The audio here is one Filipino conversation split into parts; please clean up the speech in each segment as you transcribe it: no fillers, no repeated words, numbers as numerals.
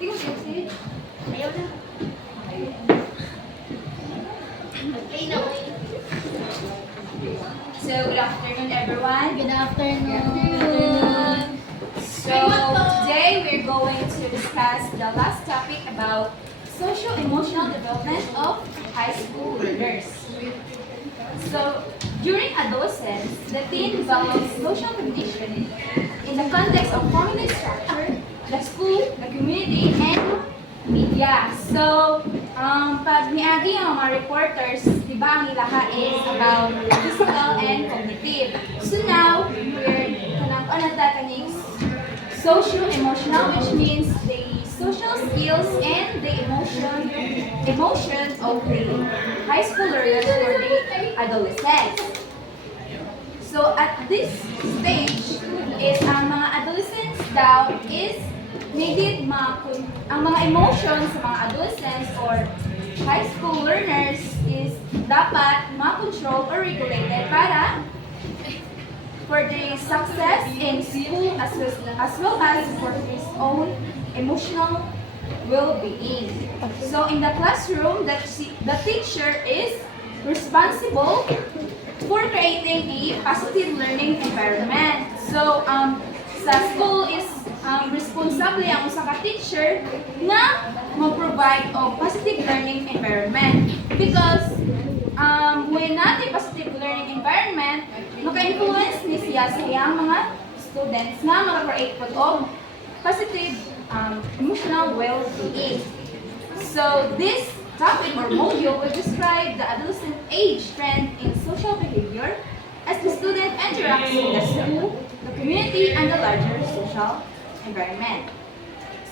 Ayaw na. Play na. So, good afternoon, everyone. Good afternoon. So, today we're going to discuss the last topic about socio-emotional development of high school learners. So, during adolescence, the teen develops social cognition in the context of family structure, the school, the community, and media. So, pag niagi ang mga reporters, di ba ang ilaha is about physical and cognitive. So now, we're kanang kaning socio-emotional, which means the social skills and the emotions of the high school learners or the adolescents. So at this stage, is ang mga adolescents daw is needed ang mga emotions sa mga adolescents or high school learners is dapat ma-control or regulated para for their success in school as well as for his own emotional well-being. So in the classroom, the teacher is responsible for creating a positive learning environment. So sa school is responsable ang usa ka teacher na mag-provide of positive learning environment because when natin positive learning environment, maka-influence ni siya sa iyang mga students na maka-create po of positive emotional well-being. So this topic or module will describe the adolescent age trend in social behavior as the student interacts with the school, the community, and the larger social environment.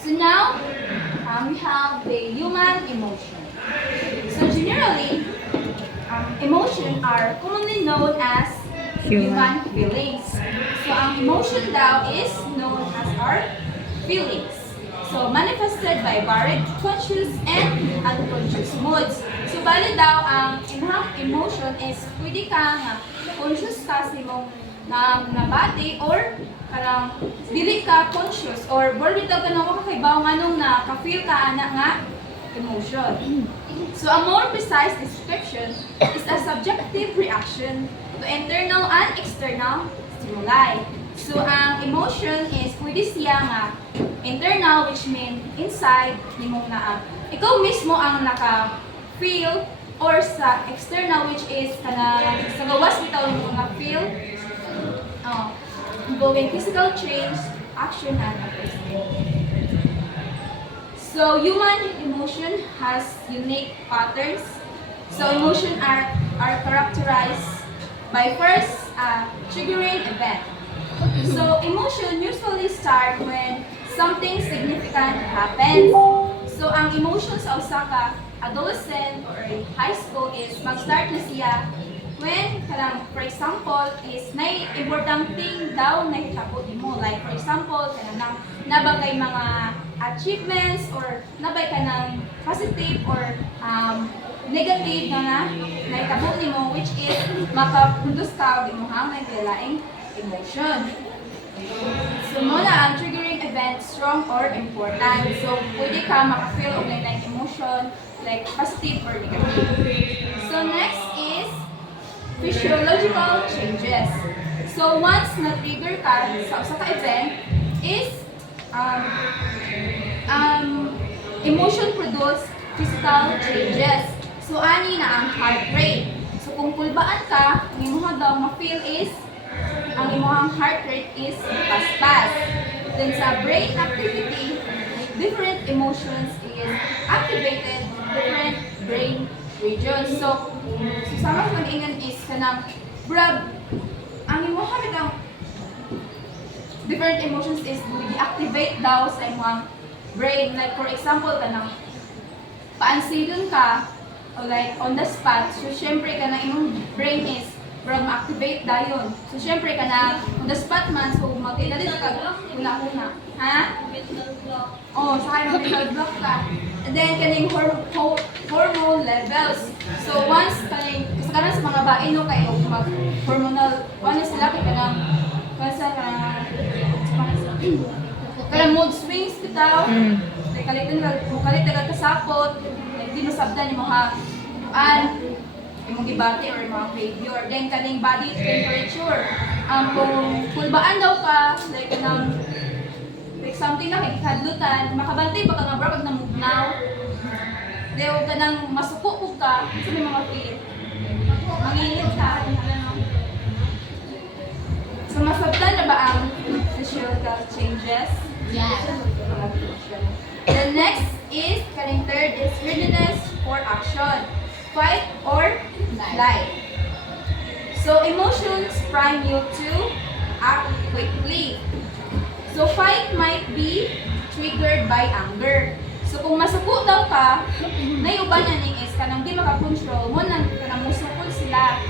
So now, we have the human emotion. So generally, emotion are commonly known as human feelings. So ang emotion daw is known as our feelings. So manifested by varied conscious and unconscious moods. So bali daw ang imong emotion is pwede ka nga conscious ka sa imong nabati or parang dili ka conscious or bored bitaw ka na makakaibaw nganong na-feel ka ana nga emotion. So a more precise description is a subjective reaction to internal and external stimuli. So ang emotion is pwede siya nga internal, which mean inside nimong naa. Ikaw mismo ang naka-feel, or sa external, which is sa gawas bitaw nimong na-feel involving physical change, action, and adjustment. So human emotion has unique patterns. So emotion are characterized by first triggering event. So emotion usually start when something significant happens. So ang emotion sa usa ka adolescent or high school is mag-start na siya when for example is nay important thing daw na hitabo nimo, like for example kanang nabagay mga achievements or nabay ka ng positive or negative na hitabo nimo, which is makapuntos ka og imong naglaing emotion. So muna ang triggering event strong or important. So pwede ka maka-feel og lain emotion like positive or negative. So next is physiological changes. So once na-trigger ka sa usa ka event is emotion produce physical changes. So ani na ang heart rate. So kung kulbaan ka, ang imong daw ma-feel is ang imong heart rate is fast. Then sa brain activity, different emotions is activated different brain regions. So sama sa ingon is kanang brag ang imong bitaw different emotions is i-activate daw sa imong brain. Like for example kanang paansidon ka o like on the spot, so syempre kanang imong brain is brag ma-activate dayon. So syempre kana on the spot man, so magdili ka una ha mental block. Oh, sa kay mental block ka. And then kaning hormone levels. So once kaning kasagaran sa mga bae no kay mag hormonal ano sila kay kanang basta ka Kaya mood swings kita. Like kalit na kasapot. Like di masabdan yung mga imong gibati or mga behavior. Then kaning body temperature. Kung baan daw ka, like something na kikadlutan, makabantay ba ka nga bro pag namugnaw? Then huwag ka nang masuko ka sa mga feel. Manginit ka. So masabdan na ba ang physiological changes? Yes. The next is, kaning third is readiness for action. Fight or flight. So emotions prime you to act quickly. So fight might be triggered by anger. So kung masuko daw ka, nayuban na ning is kanang di makakontrol mo nang kanang musukol sila.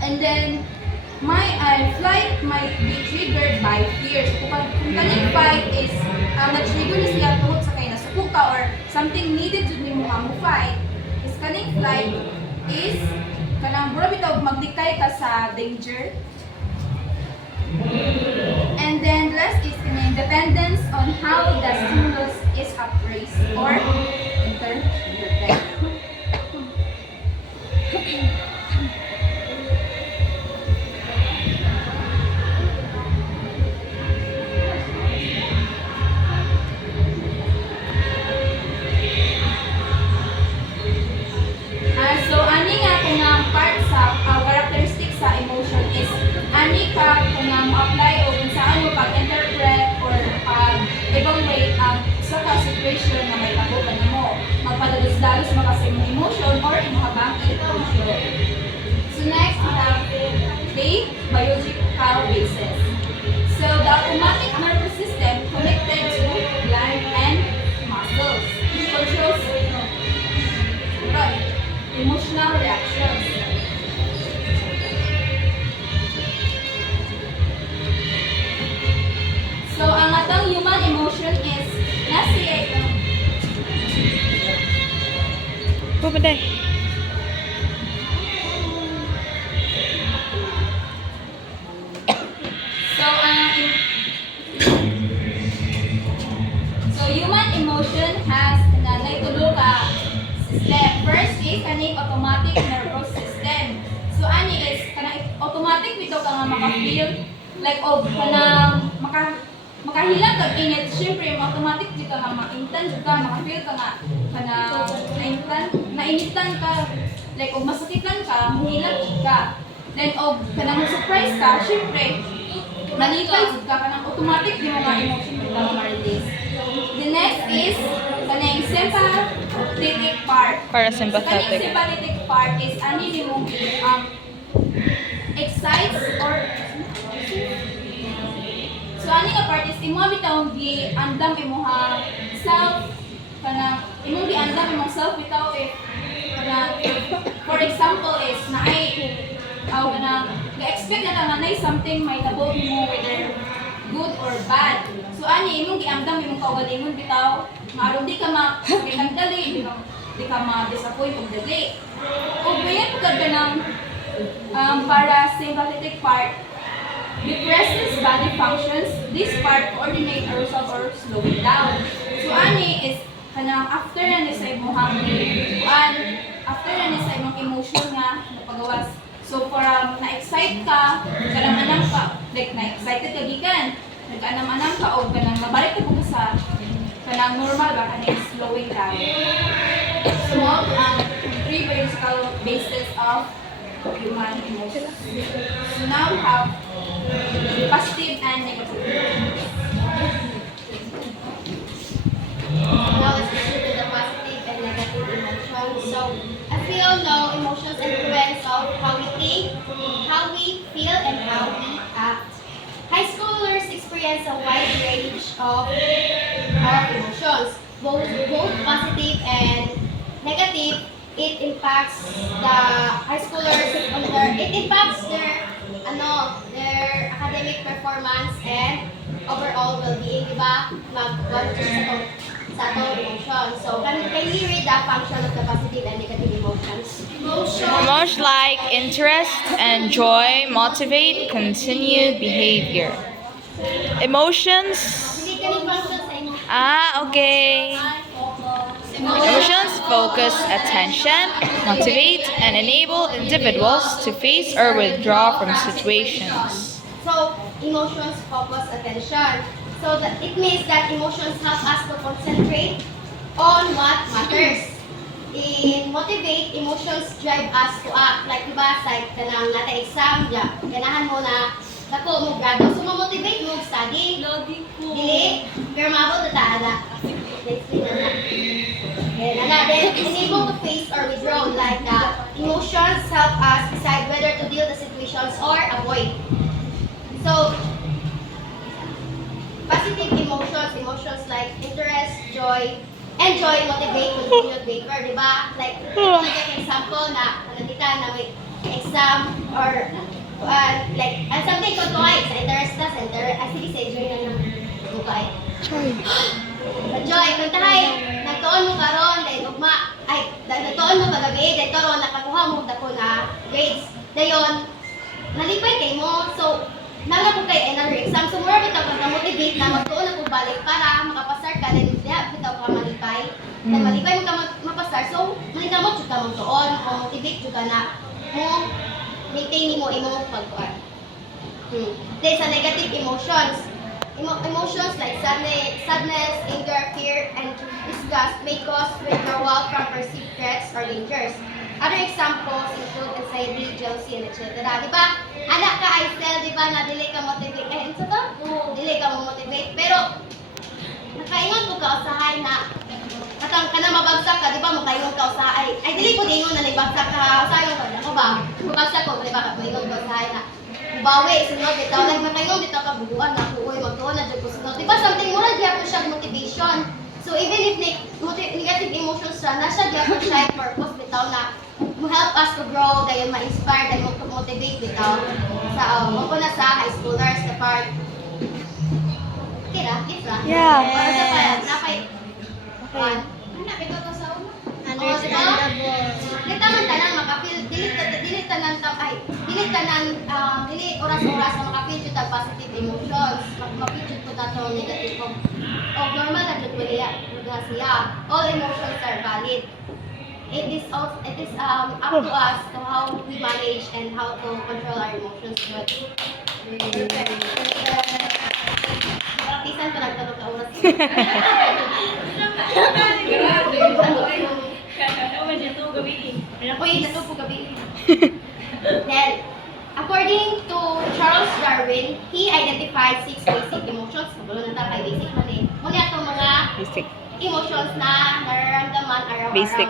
And then flight might be triggered by fear. So kung kaning fight is na-trigger na siya tungod sa kay nasuko ka or something needed to nimo mo fight, is kaning flight is kanang bro bitaw magdikay ka sa danger. And then last is kaning dependence on how the stimulus is appraised or interpreted. So ani nga kung ang part sa characteristic sa emotion is ani ka kung mo-apply o kung saan mo pag-interpret or evaluate ang sa situation na may tabo ka mo. Magpadalos-dalos mo kasi imong emotion or imuhabang emotion. So next, we have the biological basis. So the automatic nervous system connected to blood and muscles controls emotional reactions. So ang atong human emotion is Pupunta. So human emotion has tulo ka system. First is kaning automatic nervous system. So ani is kanang automatic bitaw ka nga maka-feel like kanang makahilang kag init. Syempre yung automatic di ka nga ma-intan jud ka, maka-feel ka nga nainitan ka, like masakitan ka, mahilang ka. Then kanang surprise ka, syempre malipay jud ka kanang automatic di mo nga emotion bitaw ma-release. The next is kanang sympathetic part. Para So, sympathetic. kaning sympathetic part is ani nimo excites or so ani nga part is imo bitaw gi andam imuha self kana imong gi andam imong self bitaw kana for example is naay kana ga-expect na nanay something may tabo mo whether good or bad. So ani imong giamdam imong kaugalingon bitaw maaron di ka makitagdali, di ka ma-disappoint og dali. Ug bayan pagod ka ng parasympathetic part depresses body functions. This part coordinate arousal or slow it down. So ani is kanang after na ni sa imong hungry after na ni sa imong emotion nga napagawas. So para na-excite ka, kanang ka, like na-excited ka gikan, nag-anam-anam ka o kanang mabalik ka po sa kanang normal ba kanang slowing down. So ang three biological bases of human emotions. So now we have positive and negative. Now let's proceed to the positive and negative emotions. So I feel no emotions influence of how we think, how we feel, and how we act. High schoolers experience a wide range of emotions, both positive and negative. It impacts the high schoolers it impacts their academic performance and overall well-being, diba? Sa atong emotions. So, can you read the function of the positive and negative emotions? Emotions like interest and joy motivate continued behavior. Emotions Ah, okay. Emotions focus attention, motivate, and enable individuals to face or withdraw from situations. So, emotions focus attention. So, it means that emotions help us to concentrate on what matters. In motivate, emotions drive us to act. Like, diba, sa kanang nata exam, ganahan mo na dako mo grado. So, motivate mo study. Dili, pero mabot na taala. Explain na na. Then, enable to face or withdraw. Like, emotions help us decide whether to deal the situations or avoid. So, positive emotions like interest, joy, enjoy, motivate, continued paper, di ba? Like, example na, kita na may exam or like, something ko tuway, sa interest ka, sige, sa enjoy na lang. Okay. Sa joy, kung tahay, nagtuon mo karon, dahil ugma, nagtuon mo kagabi, dahil karon, nakakuha mo dako na grades. Dayon, nalipay kay mo, so, nala ko kay another exam. So, more bitaw ka motivate na magtuon ako balik para makapasar ka. Then, bitaw ka malipay. Then, malipay mo ka mapasar. So, manigamot jud ka magtuon o motivate jud ka na mo maintain mo imong pagkuan. Then, sa negative emotions. Emotions like sadness, anger, fear, and disgust may cause withdrawal from perceived threats or dangers. Other examples include anxiety, jealousy, and etc. Di ba? Anak ka, I tell, di ba, na dili ka motivate. Eh, ano to? Dili ka mo motivate. Pero, nakaingon ko ka usahay na katang ka na mabagsak ka, di ba, makaingon ka usahay. Ay, dili ko dingon na nagbagsak ka. Usahay ko, ako ba? Mabagsak ko, di ba, makaingon ka usahay na bawi, sunod, dito, nagmakaingon dito ka, bubuan na, kuoy, magtuon na, dyan ko sunod. Di ba, something mo na, di ako siya motivation. So, even if negative emotions siya, nasa di ako siya purpose, bitaw na, help us to grow, dahil ma-inspire, dahil mo to motivate bitaw sa ako na sa high schoolers na part. Okay na? Yes na? Yeah. Napay. Okay. Anak, ito to sa ulo. Understandable. Kita man tanan makapil, dili oras-oras na makapil jud tag positive emotions. Makapil jud ko dato negative o normal na jud ko siya. All emotions are valid. It is up to us to how we manage and how to control our emotions. Practicean ko nagtanong ka oras. Then, according to Charles Darwin, he identified 6 basic emotions. Kabulo na tayo basic man eh. Muna itong mga Basic. emotions na nararamdaman araw-araw. Basic.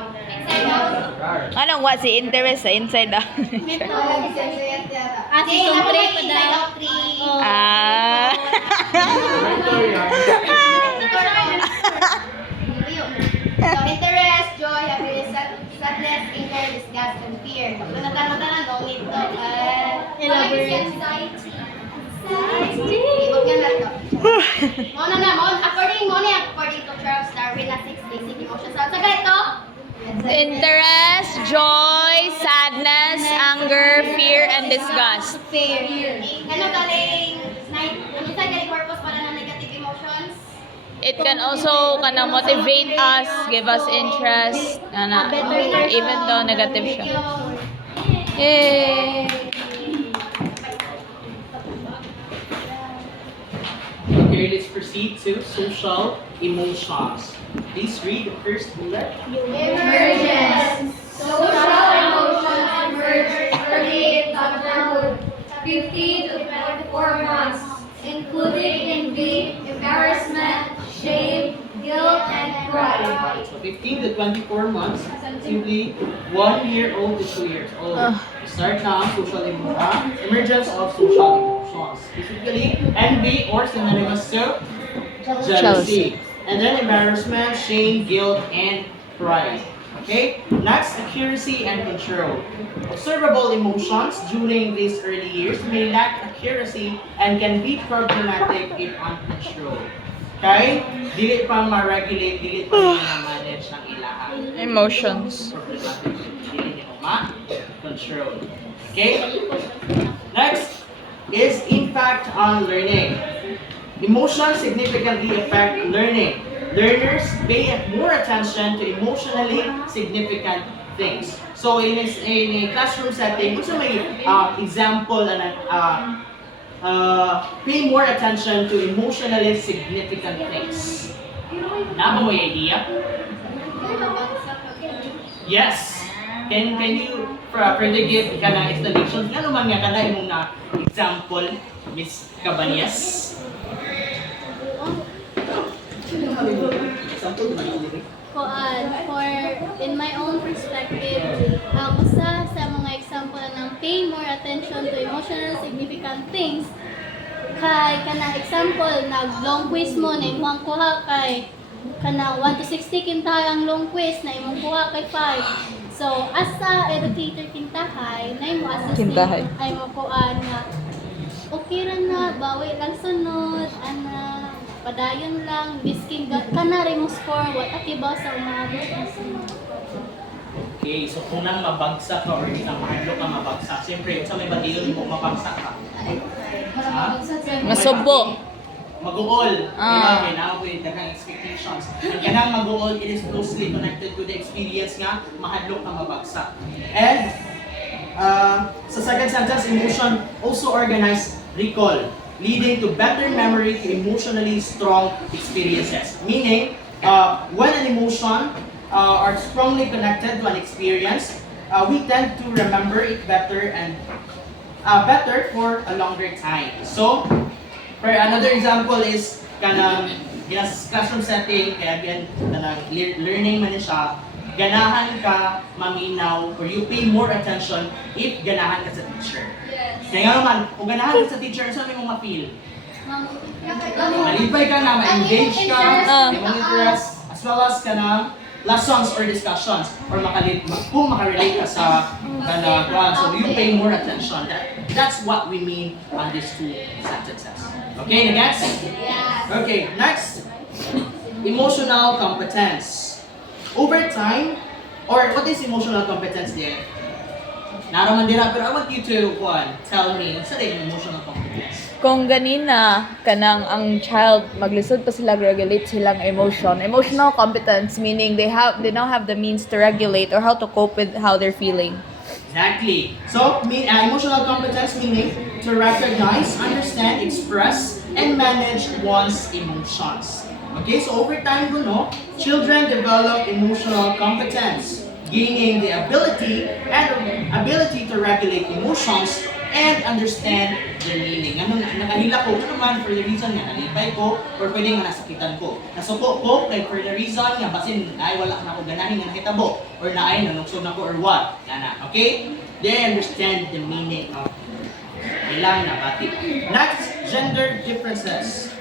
Anong what si interest sa inside out? Ate, complete pa daw. Ah. So, interest, joy, happiness, sadness, anger, disgust, and fear. Kung natanong-tanong, no need to. Elaborate. Anxiety. Ibog nga lang to. According to Charles Darwin, na 6 basic emotions. Sa ito? Interest, joy, sadness, anger, fear, and disgust. Ano galing purpose para ng negative emotions? It can also kana motivate us, give us interest, even though negative siya. Yay! Okay, let's proceed to social emotions. Please read the first bullet. Emergence. Social emotions emerge early in toddlerhood, 15 to 24 months, including envy, embarrassment, shame, guilt, and pride. So 15 to 24 months, simply 1 year old to 2 years old. Start na ang social emergence of social emotions. Specifically, envy or synonymous to jealousy. And then embarrassment, shame, guilt, and pride. Okay? Next, accuracy and control. Observable emotions during these early years may lack accuracy and can be problematic if uncontrolled. Okay? Dili pa ma-regulate, dili pa ma-manage ng ilaha. Emotions. Problematic. Dili nyo ma-control. Okay? Next is impact on learning. Emotions significantly affect learning. learners pay more attention to emotionally significant things. So in a classroom setting, kung sa may example na pay more attention to emotionally significant things. Naba mo yung idea? Yes. Can you further give ka ng explanation? Nga naman nga kada imong na example, Miss Cabanillas? Example naman For in my own perspective, usa sa mga example ng pay more attention to emotional significant things kay kana example nag long quiz mo na imong kuha kay kana 1 to 60 kintahay ang long quiz na imong kuha kay 5. So asa educator kintahay na imo assist ay mo kuan nga okay ra na bawi lang sunod ana padayon lang biskin kana rin mo score what akibaw sa umabot. Okay, so kung nang mabagsak ka or isang mahalo ka mabagsak, siyempre, sa may batiyon mo mabagsak ka. Ha? Masubo. Mag-uol. Diba? May now with daghang expectations. Ang kanang mag-uol, it is closely connected to the experience nga, mahadlok ka mabagsak. And, sa second sentence, emotion also organize recall, leading to better memory to emotionally strong experiences. Meaning, when an emotion are strongly connected to an experience, we tend to remember it better and better for a longer time. So, for another example is kanang in a classroom setting, kaya again, kanang learning man siya, ganahan ka maminaw or you pay more attention if ganahan ka sa teacher. Kaya nga naman, kung ganahan ka sa teacher, saan mo ma-feel? Malipay ka na, ma-engage ka, may interest, as well as kanang lessons or discussions or kung makarelate ka sa kanang so you pay more attention. That's what we mean on these two sentences. Okay, next? Okay, next. Emotional competence. Over time, or what is emotional competence there? Naraman dira, pero I want you to tell me, what's the emotional competence? Kung ganina kanang ang child maglisod pa sila regulate silang emotional competence meaning they now have the means to regulate or how to cope with how they're feeling. Exactly. So, emotional competence meaning to recognize, understand, express, and manage one's emotions. Okay, so over time, children develop emotional competence, gaining the ability to regulate emotions and understand their meaning. Ano, nakahila ko, naman for the reason nga, nalipay ko, or pwede nga nasakitan ko. Nasuko ko, kay for the reason nga, basin, ay wala na ako ganahin nga nakitabo, or naay nanuksod na ko, or what. Okay? They understand the meaning of ilang nabati. Next, gender differences.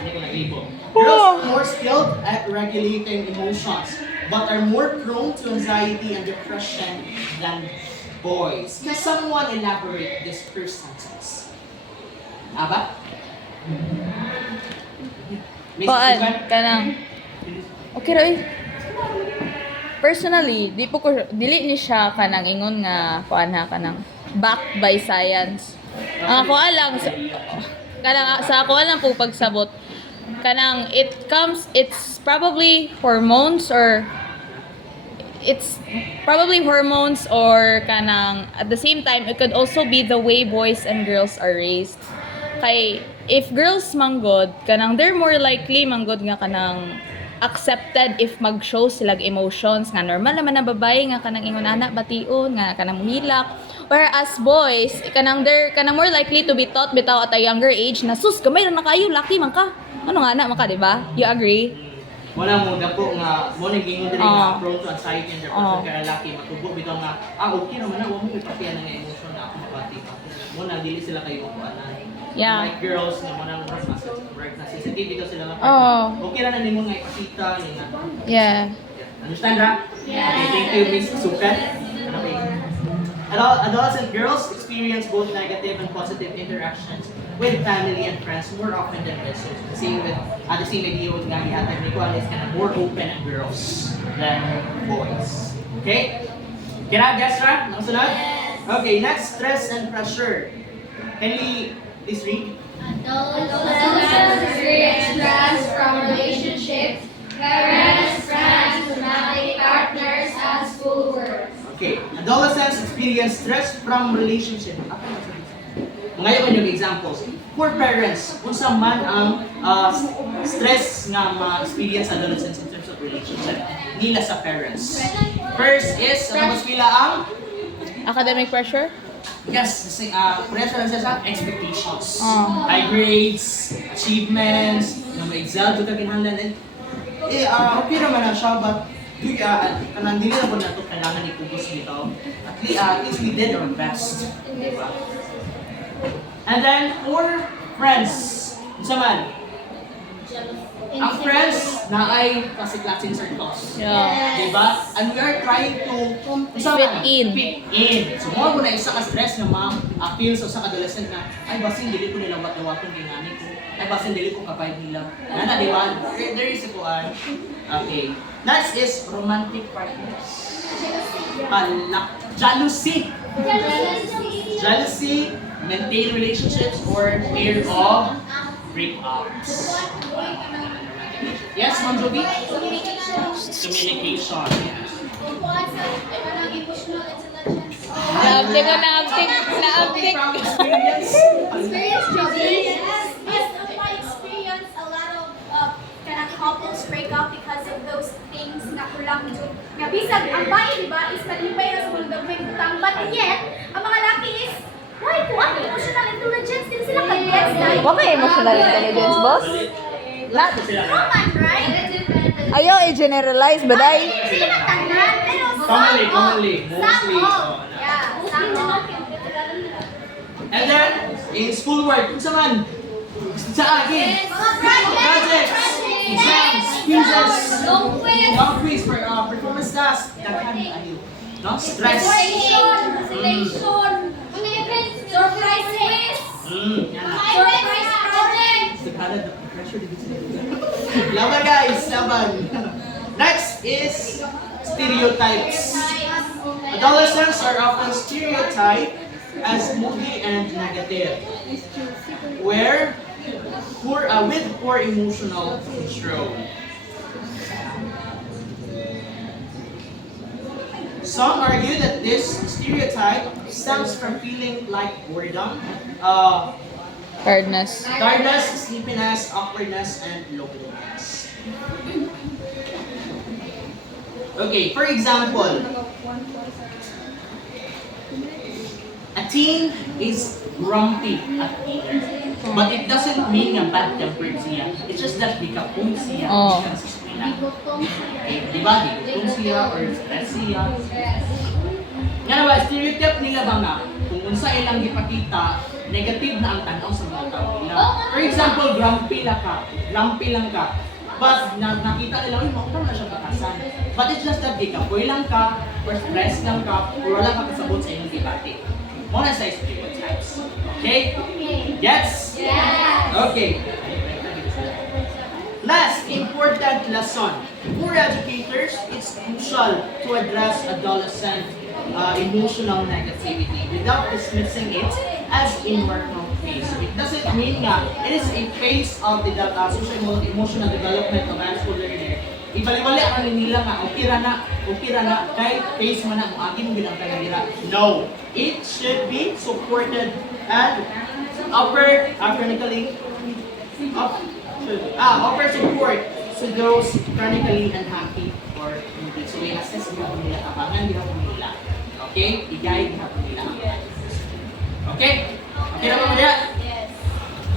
Ano ko nag-ibo? Girls are more skilled at regulating emotions, but are more prone to anxiety and depression than boys. Can someone elaborate this first sentence? Aba? Miss Kuan Susan? kanang okay ra eh. Personally, dili ni siya kanang ingon nga kuan ha kanang backed by science. Ang ako lang sa ako lang po pagsabot kanang it's probably hormones or kanang at the same time it could also be the way boys and girls are raised. Kay if girls manggod kanang they're more likely manggod nga kanang accepted if mag-show silag emotions nga normal naman na babae nga kanang ingon anak bation nga kanang muhilak, whereas boys kanang more likely to be taught bitaw at a younger age na sus gamay na kayo laki man ka ano nga na man ka di ba, you agree? Wala mo dapo nga mo naging diri nga prone to anxiety and depression kaya lalaki matubo bitaw nga okay naman na wa mo ipatiyan nga emotion na ako mabati pa mo na dili sila kayo ko ana. Yeah. Like girls nga mo nang mas sensitive bitaw sila nga. Okay ra na nimo nga ipakita nga. Yeah. Understand ra? Yeah. Okay, thank you Miss Sukan. Okay. Adolescent girls experience both negative and positive interactions with family and friends more often than boys. So, the same idea with nga gihatag ni Kuan is kind of more open at girls than boys. Okay? Kira, guess ra? Nakasunod? Okay, next, stress and pressure. Can we please read? Adults experience stress from relationships, experience stress from relationship. Ngayon yung examples. Poor parents, unsa man ang stress nga ma-experience sa adolescents in terms of relationship nila sa parents. First is, ano mas pila ang Academic pressure? yes, pressure lang siya sa expectations. Oh. High grades, achievements, na ma-excel to kaginhanglan. Okay naman na siya, but kanang dili na po na ito kailangan i-focus dito. At least we did our best. Diba? And then, for friends, isa man, ang friends na ay kasi-klaseng circles. Yeah. Diba? And we are trying to Fit in. Fit in. So, mo na isa ka stress na ma-appeal sa isang adolescent na, ay, basin, dili ko nila wat-watong ginani ko. Ay, basin, dili ko kapayad nila. Nana, di ba? There is a kuan. Okay. Next is romantic partners. Jealousy. Jealousy, maintain relationships, or fear of breakups. Yes, Ma'am Joby? Communication. Yes. Naabtik ko, naabtik. From experience. Experience, Joby? Yes, on my experience, a lot of couples break up because of those things na kulang dyan. Nga bisag, ang bae, di ba, is nalipay na sa mga gagawin utang. But yet, ang mga laki is, why po, ang emotional intelligence din sila kag-gets, dahil. Okay, emotional intelligence, boss? Common, right? Ayaw i-generalize, baday. Sila matangnan, pero Commonly, some commonly, of- mostly. Some of. Yeah, some of. And then, in schoolwork, kung saan? Sa akin. Mga projects, Exams, quizzes, long quiz, long quiz for performance task. Daghan ayo. No? Stress. presentation, surprise quiz, Yan na. surprise project. Sigurado na pressure dito sila. Laban guys, laban. Next is stereotypes. Adolescents are often stereotyped as moody and negative, with poor emotional control. Some argue that this stereotype stems from feeling like boredom, Hardness. tiredness, sleepiness, awkwardness, and loneliness. Okay, for example, a teen is grumpy at dinner. But it doesn't mean na bad tempered siya. It's just that bigapong siya. Oh. Siya sa eskwela. Okay, di ba? Bigapong siya or stress siya. Nga naman, stereotype nila ba nga, kung unsa ilang gipakita, negative na ang tanaw sa mga tao nila. For example, grumpy lang ka. But nakita nila, uy, mautang na siya batasan. But it's just that gikapoy lang ka, or stress lang ka, or wala ka kasabot sa inyong debate. Muna sa stereotypes. Okay? Yes? Yes. Okay. Last important lesson. For educators, it's crucial to address adolescent emotional negativity without dismissing it as a normal phase. It doesn't mean that it is a phase of the socio-emotional development of high school learner. Ibali-bali ang nila nga, okay ra na, kahit phase man na mo aging bilang tayo nila. No, it should be supported and offer support to those chronically unhappy or hindi. So, may assess nila kung nila kapangan, nila kung nila. Okay? I-guide nila kung nila. Okay? Okay na ba mga Yes.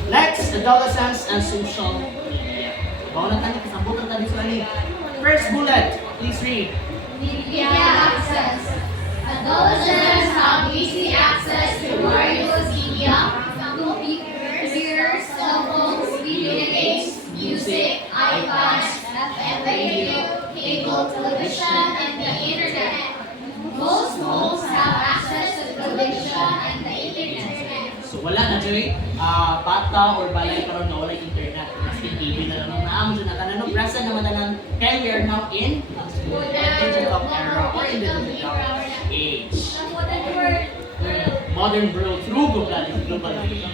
Next, adolescence and social media. Bawa na tayo, kasambot na tayo sa anin. First bullet, please read. Media access. Adolescents have easy access to various media, computers, cell phones, video games, music, iPads, FM radio, cable television, and the internet. Most homes have access to television and the internet. So wala na Joy, bata or bayan karon na wala internet. Mas TV na lang naamo dyan na tanan no present naman tanan. Kaya we are now in the digital era or in the digital age. Modern world through globalization.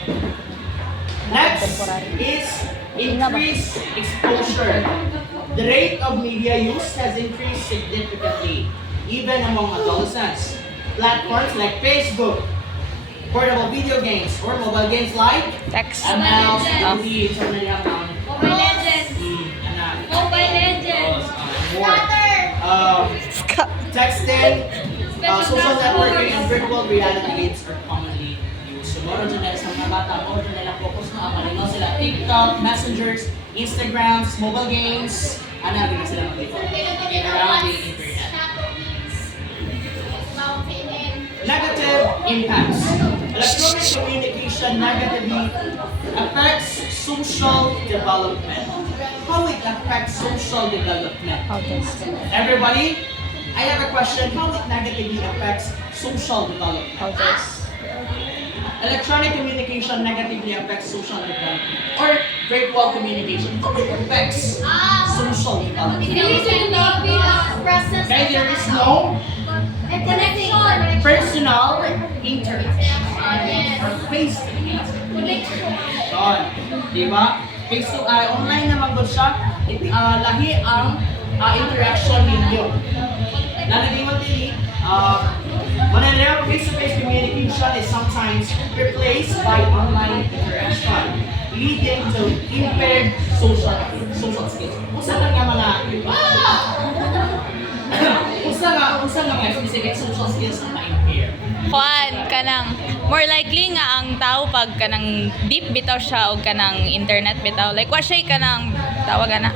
Next is increased exposure. The rate of media use has increased significantly, even among adolescents. platforms like Facebook, portable video games, or mobile games like Text. ML, Oh. COD, sa mga account. Mobile Legends. Anak. Mobile Legends. More. Texting, social networking, and virtual reality games are commonly used. So, moro dyan na sa mga bata, moro dyan nila focus na kanino sila TikTok, Messengers, Instagrams, mobile games, ano, hindi sila mag-ito. Around the internet. Negative impacts. Electronic communication negatively affects social development. How it affects social development? How does Everybody, I have a question. How it negatively affects social development? How does Electronic communication negatively affects social development. Or virtual communication. How it affects social development? Process. Okay, there is no Connection. personal interaction. Or face-to-face interaction. Diba? Online naman ko siya, lahi ang interaction ninyo. Nananimotili, face-to-face communication is sometimes replaced by online interaction, leading to impaired social skills. Usa nga mga usa nga mga specific social skills ang ma-impair. Kuan kanang more likely nga ang tao pag kanang deep bitaw siya o kanang internet bitaw like wa siya kanang tawag na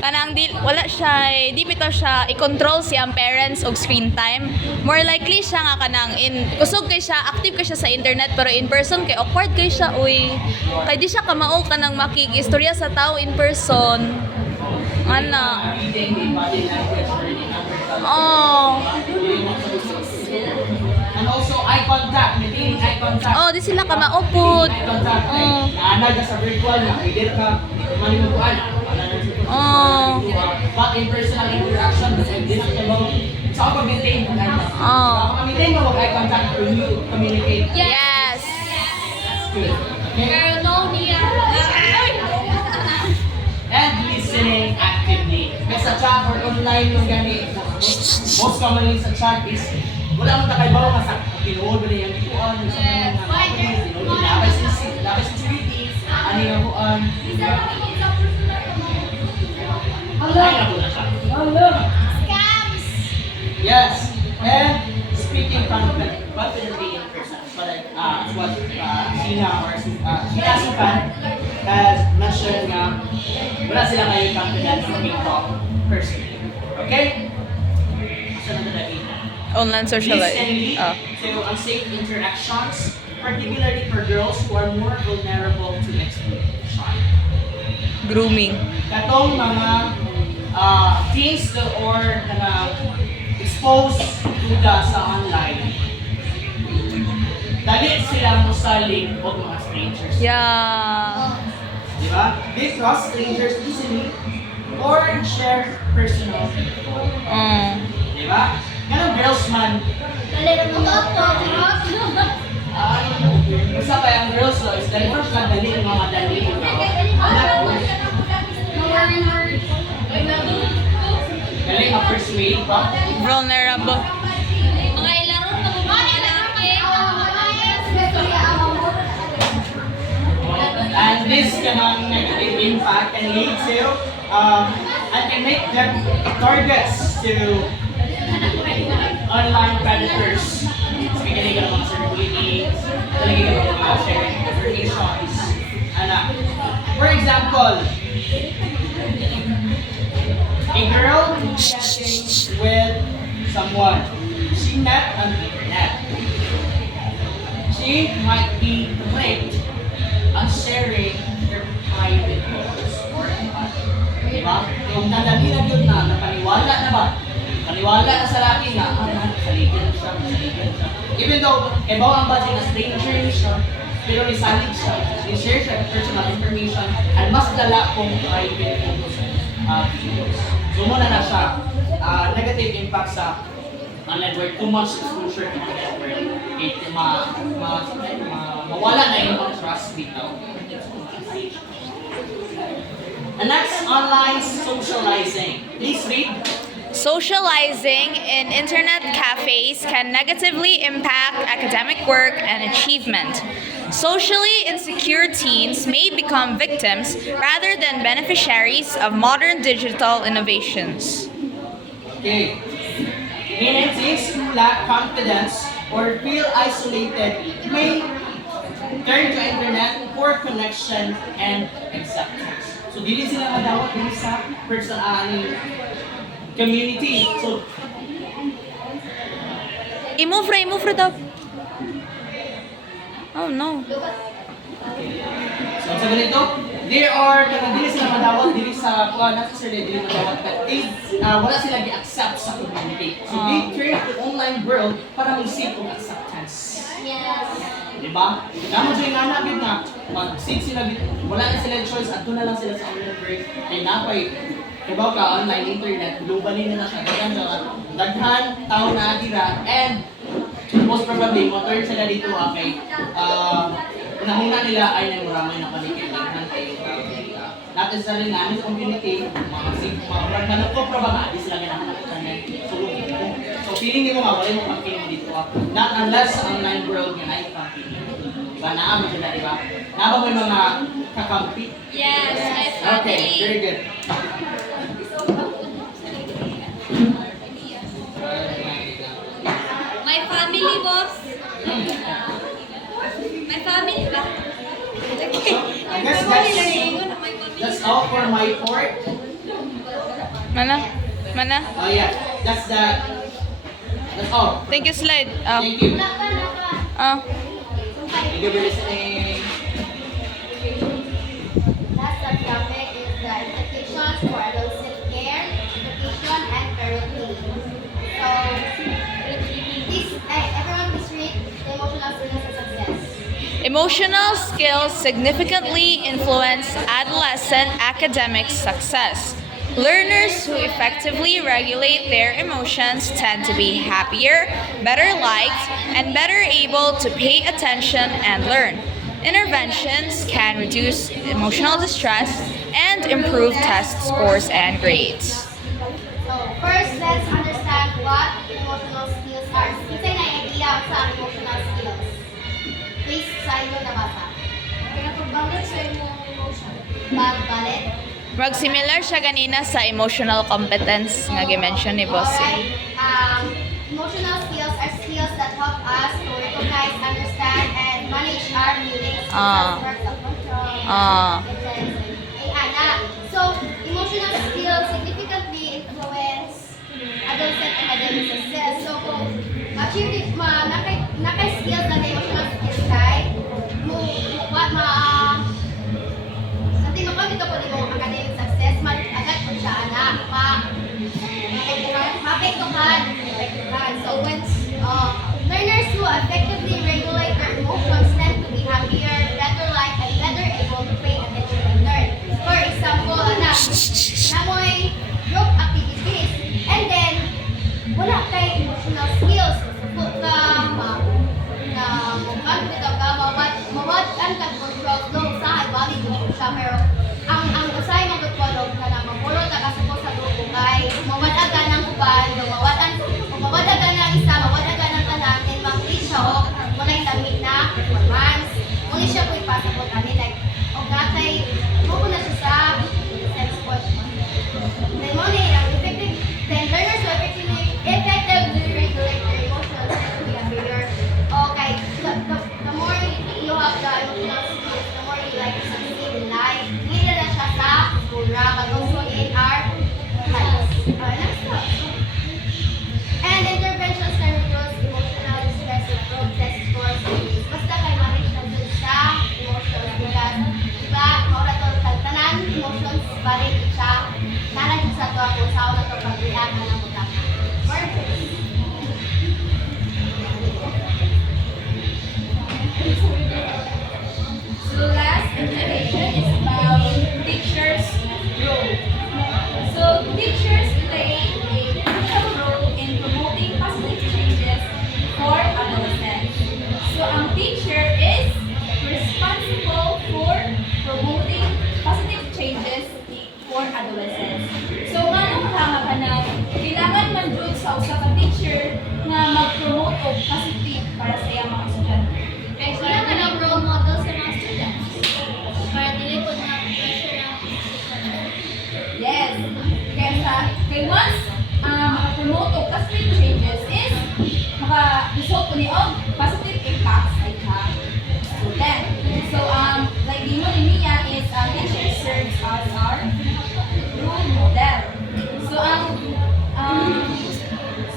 kanang di wala siya di bitaw siya i-control siyang parents og screen time. More likely siya nga kanang kusog kay siya active kay siya sa internet pero in person kay awkward kay siya uy kay di siya kamao kanang makig-istorya sa tao in person ana. Reading the body language, reading non-verbal. Oh. And also eye contact, maintaining eye contact. Oh, di sila kamaupod. Eye contact, Oh. naanag ka sa virtual na, pwede ka malimutuan. Oh. But in personal interaction, pwede na ka mo. Sa ako pag-maintain mo eye contact. Oh. Pag-maintain mo eye contact when you communicate. Yes. That's good. Okay? Pero no niya. And listening actively. Kaya sa chat or online yung gani, most commonly sa chat is wala mong takaybaw nga sa pinuod na yung kuan, sa mga labay sensitivity, ano yung kuan. Ay, naku na siya. Scams. Yes, and speaking confidently in person. So like, what Sheena Sukan has mentioned nga, wala sila kayo confident na mag-talk personally. Okay? So, nandun Online This can lead socialize. Oh. to unsafe interactions, particularly for girls who are more vulnerable to exploitation. Grooming. Katong mga teens or exposed to sa online, dali sila musalig o mga strangers. Yeah. Di ba? They trust strangers easily or share personal info. Di ba? Ganang girls man, Dali na mo basta pa yung girls though, is dali mo siya dali yung mga dali mo. Dali ma-persuade ba? Vulnerable. Mga ilaro na mo mga lalaki. And this can have negative impact and lead to, and can make them targets to online predators. Speaking of mga cyberbullying, talagay ka ng mga sharing informations. For example, a girl chatting with someone she met on the internet. She might be linked on sharing their private photos or diba? Yung nadali na yun na napaniwala na ba? Paniwala na sa laki nga, saligyan siya. Even though, ibaw ang budget na stranger siya, pero nisalig siya, ni-share siya personal information, at mas lala kung private photos videos. So muna na siya, negative impact sa network, too much exposure to mga network, mawala na yung mga trust bitaw. And next, online socializing. Please read. Socializing in internet cafes can negatively impact academic work and achievement. Socially insecure teens may become victims rather than beneficiaries of modern digital innovations. Okay. Teens who lack confidence or feel isolated may turn to internet for connection and acceptance. So, dili sila madawat dili sa personal community. So, Imove ra daw. Oh no. so sa ganito, there are kanang dili sila madawat dili sa kuan na sir dili madawat but wala sila gi-accept sa community. So, they turn to online world para mag-seek of acceptance. Yes. Diba? Naman siya nga nabig na, pag-seek sila, wala na sila choice, at doon na lang sila sa online world. Kaya napay, diba ka, online internet, globally na siya. Daghan, tao na atira, and most probably, motor sila dito kay unahuna nila ay nagmaramay na paligid. Daghan kayo natin sa rin namin sa community, mga manok ko probably, di sila ganahan ng internet. So feeling mo nga, wala mo pag-feeling dito. Not unless sa online world nga na ipag-feeling. Diba? Naama sila, diba? Naaba mo yung mga kakampi? Yes, my family. Okay, very good. My family, boss. My family ba? I guess that's all for my part. Mana? Oh yeah, that's all. Thank you, Slide. Thank you. Thank you for listening. Last subtopic is the implications for adult self-care, education, and parenting. So, everyone please read the emotional skills and success. Emotional skills significantly influence adolescent academic success. Learners who effectively regulate their emotions tend to be happier, better liked, and better able to pay attention and learn. Interventions can reduce emotional distress and improve test scores and grades. So, first, let's understand what emotional skills are. Kasi na-idea sa emotional skills. Please, sa inyo nabasa. Pinapagbangat sa imong emotion. Pagbalit. Mag-similar siya ganina sa emotional competence nga gi-mention ni Bossy. Alright. Emotional skills are skills that help us to recognize, understand, and manage our feelings. Self-control. So, emotional skills significantly influence adolescent academic success. So, kung achieve naka-skills na emotional skills kay, sa tinukod ito po din mo academic success, agad po siya anak, mapektuhan. So, when learners who effectively regulate their emotions tend to be happier, better liked, and better able to pay attention and learn. For example, anak, namoy group activities, and then, wala kay emotional skills. Ka, kuni positive impacts sa ilang student. So, like the mo ni Mia is teacher serves as our role model. So,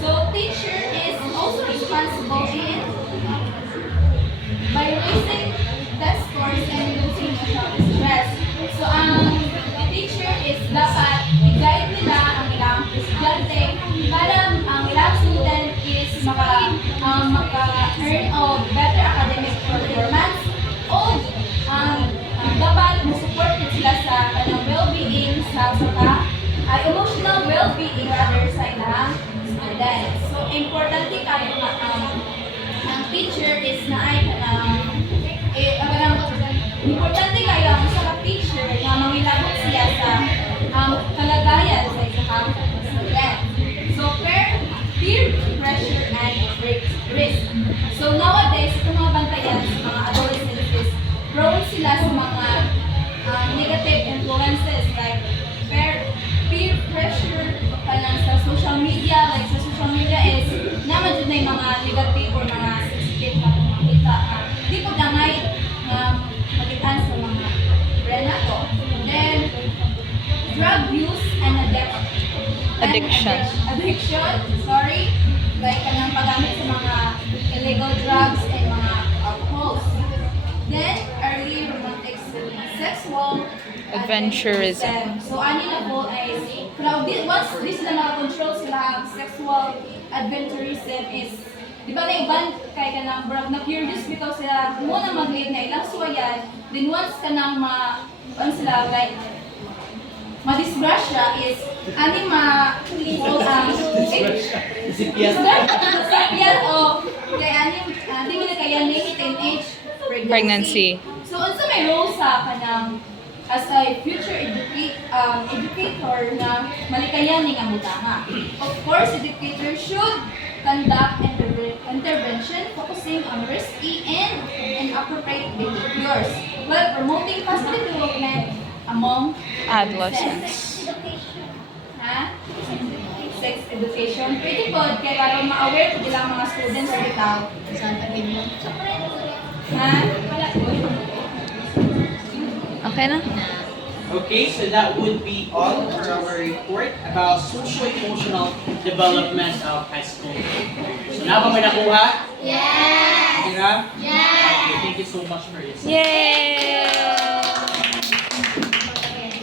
so teacher is also responsible in by raising test scores and reducing emotional stress. So, the teacher is dapat i-guide nila ang ilang estudyante para ang ilang student is maka-earn of better academic performance o dapat support sila sa kanilang well-being sa emotional well-being rather sa ilang student. So, importante kayo nga ang teacher is na ay importante kayo ang sa teacher na mangilabot siya sa kalagayan sa isang student. So, peer pressure and risk. So, nowadays, itong mga bantayan sa mga adolescents is prone sila sa mga negative influences like peer pressure kanang sa social media. Like sa social media is naman dyan na yung mga negative or mga sensitive na makita na hindi po dangay magitan sa mga brand na to. Then, drug use and addiction, sorry. Like kanang paggamit sa mga illegal drugs and mga alcohols. Then, early romantic sexual Adventurism. So, ani na po ay, once di sila makakontrol sila ang sexual adventurism is, di ba na iban kay ka ng brag na curious because sila muna mag-live na ilang suwayan, then once ka nang sila like, madisgrasya is, ani ma-hold ang sapyan o kay ani mo na kaya teenage pregnancy. So, also may role sa kanang as a future educator na malikayanin ang mutanga. Of course, educators should conduct intervention focusing on risky and inappropriate behaviors while promoting positive development among Adolescents. Sex education. Pwede po, kaya para ma-aware po nilang mga students sa bitaw. Okay na? Okay, so that would be all for our report about socio-emotional development of high school. So, na ba may nakuha? Yes! Kira? Yes! Okay, thank you so much for listening. Yay!